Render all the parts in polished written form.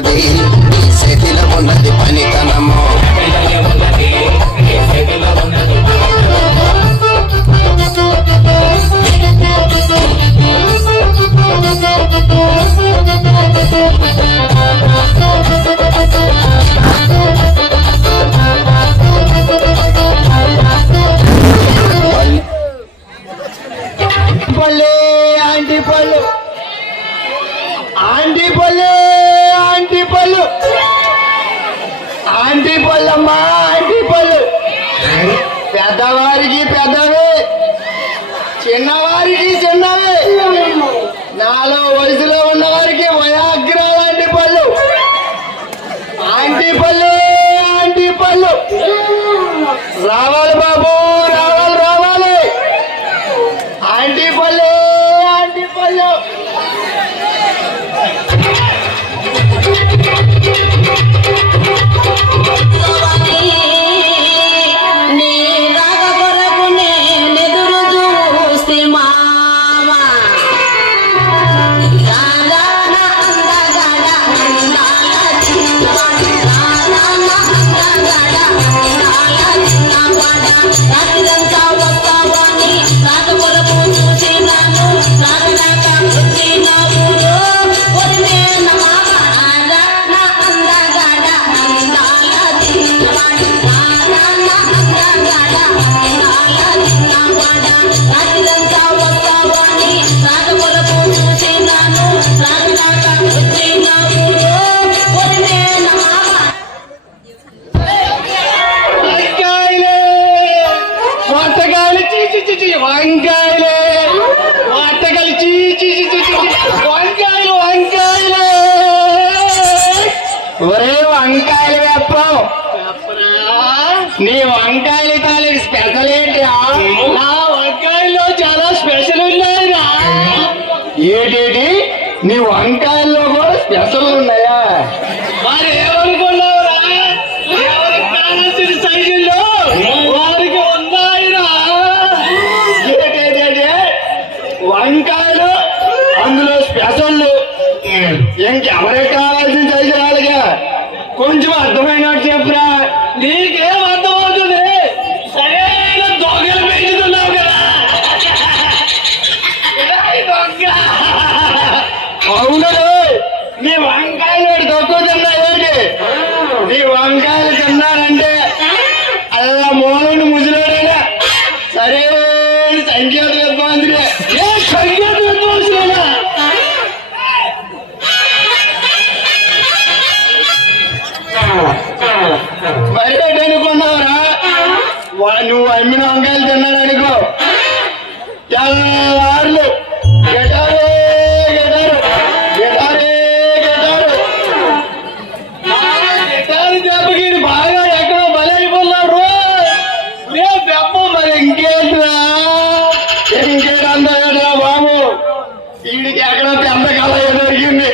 ఉన్నది నీ చేతిలో ఉన్నది పనితనము పెద్దవారికి పెద్దవే చిన్నవారికి చిన్నవే నాలో వయసులో ఉన్నవారికి వయాగ్రాలాంటి పళ్ళు ఆంటీ పళ్ళు ఆంటీ పళ్ళు రావాలి బాబు రావాలి రావాలి ఆంటీ పళ్ళు ఆంటీ పళ్ళు వంకాయలే వాటకాయలు చీచి వంకాయలు వంకాయలే ఒరే వంకాయలు వేస్తాం నీ వంకాయలు తాలూకు స్పెషల్ ఏంటిరా నా వంకాయల్లో చాలా స్పెషల్ ఉన్నాయిరా ఏంటి నీ వంకాయల్లో కూడా స్పెషల్ ఉన్నాయా మరి ఏమనుకున్నావురా ఎవరికి కావాల్సిన సైజుల్లో వారికి ఉన్నాయిరా వంకాయలు అందులో స్పెషల్ ఇంకెవరికి కావాల్సిన సైజు వాళ్ళగా కొంచెం అర్థమైనట్టు చెప్పురా నీకేం అర్థమవుతుంది సరైన దొంగలు పెంచుతున్నావు కదా అవును నీ వంకాయలు తక్కువ తిన్నా ఏంటి నీ వంకాయలు తిన్నానంటే అలా మూలని ముసిలోడేనా సరే సంకేత విద్వాంసుడే ఏ సంకేత విద్వాంసులేనా మరి అనుకున్నావురా నువ్వు అమ్మిన వంకాయలు తిన్నాడు అనుకో తెల్లార్లు గెటారు గెటారు గెటారే గెటారు గెటారు దెబ్బకి బాగా ఎక్కడో బలైపోన్నాడు రే దెబ్బ మరి ఇంకేంట్రా ఇంకేటందా బాబు వీడికి ఎక్కడో పెద్ద కళాయి దొరికింది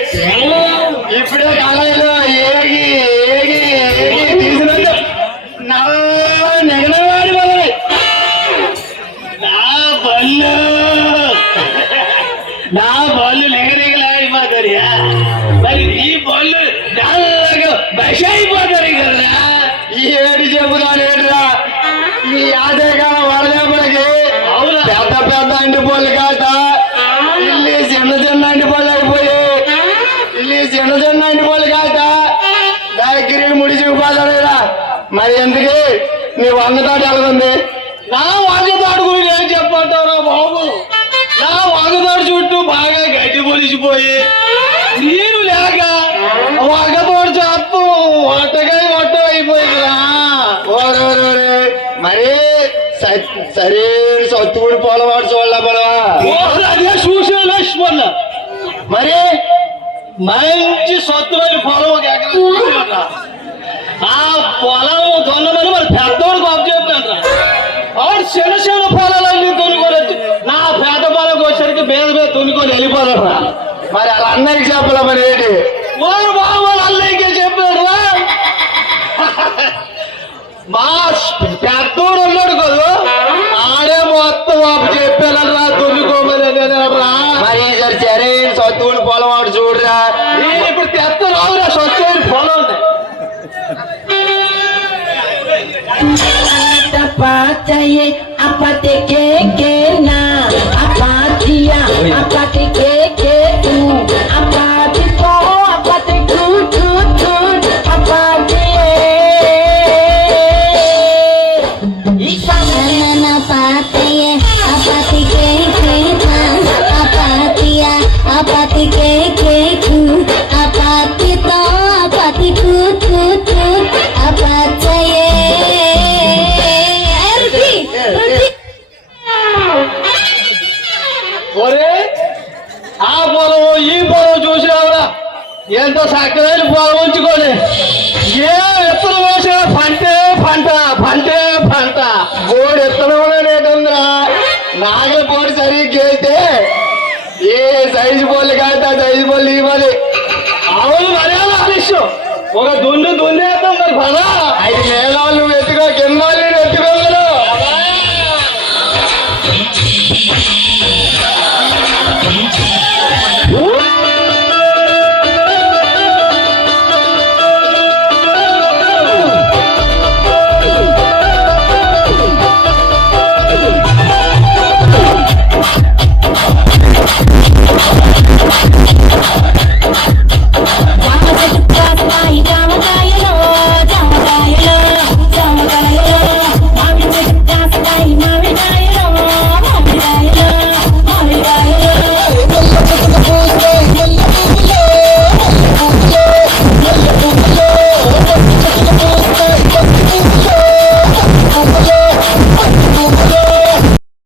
ఇప్పుడే కళాయిలో ఏగి ఏగి ఏగి తీసినట్టు నెగడవాడి బలై నా బళ్ళు నెగరెగలాడిపోతారియా మరి ఈ బళ్ళు దశ అయిపోతారు కదా ఈ ఏడు చెబుతానేట్రా ఈ యాదగాల వరదప్పటికి పెద్ద పెద్ద అంటి పళ్ళు కాట ఇల్లు చిన్న చిన్న అంటి పళ్ళు అయిపోయి ఇల్లు చిన్న చిన్న అంటి పళ్ళు కాట దగ్గరికి ముడిచిపోతారా మరి ఎందుకు నీ వంగతాట ఎలాగుంది నా వంగతాడు గురించి ఏం చెప్పంటావురా బాబు నా వంగతాడు చుట్టూ బాగా గడ్డి పొలిచిపోయి నీరు లేక వంగతోడు చేస్తూ వంటకాయ వంట అయిపోయిందిరా ఓరే మరి సరే సత్తుకుడి పొలవాడు చూడాల పొలవా అదే చూసేలా మరి మంచి సత్తులని పొలం ఒక ఎకరా ఆ పొలం దొన్నమని మరి పెద్దోడు బాబు చెప్పాను వాడు చిన్న చిన్న పొలాలన్నీ తునుకొని నా పేద పొలం వచ్చేసరికి మీద మీద తునుకొని వెళ్ళిపోతారా మరి అలా అన్నయ్యకి చెప్పాల మరి ఏంటి వారు బాబు వాళ్ళ అన్నయ్యకే చెప్పాడు మా పెద్దోడు ఉన్నాడు కదా ఆడే మొత్తం బాబు చెప్పానరా తునుకోమని మరి సరే సత్తువుని పొలం వాడు చూడరా నేను ఇప్పుడు తెత్త రావురా సత్తు चाहिए अपते के ना अपातिया अपते के तू अपाती को अपते तू तू तू अपाती नन पातिये अपति के ना अपातिया अपति के तू अपाति तो अपति कु तू तू अपाचये ఒరే ఆ పొలం ఈ పొలం చూసినావురా ఎంతో చక్కదైన పొలం ఉంచుకొని ఏ ఎత్తులు వేసినా పంటే పంట పంటే పంట బోర్డు ఎత్తడంలో లేటుందిరా నాగల బోర్డు సరిగ్గా అయితే ఏ సైజు బోళ్ళు కాడితే ఆ సైజు బోళ్ళు ఇవ్వాలి అవును మరే ఆలస్యం ఒక దున్నేద్దాం మరి పదా 5 మేళాలు నువ్వు ఎత్తుకో కింద వాళ్ళు ఎత్తుకోగలరు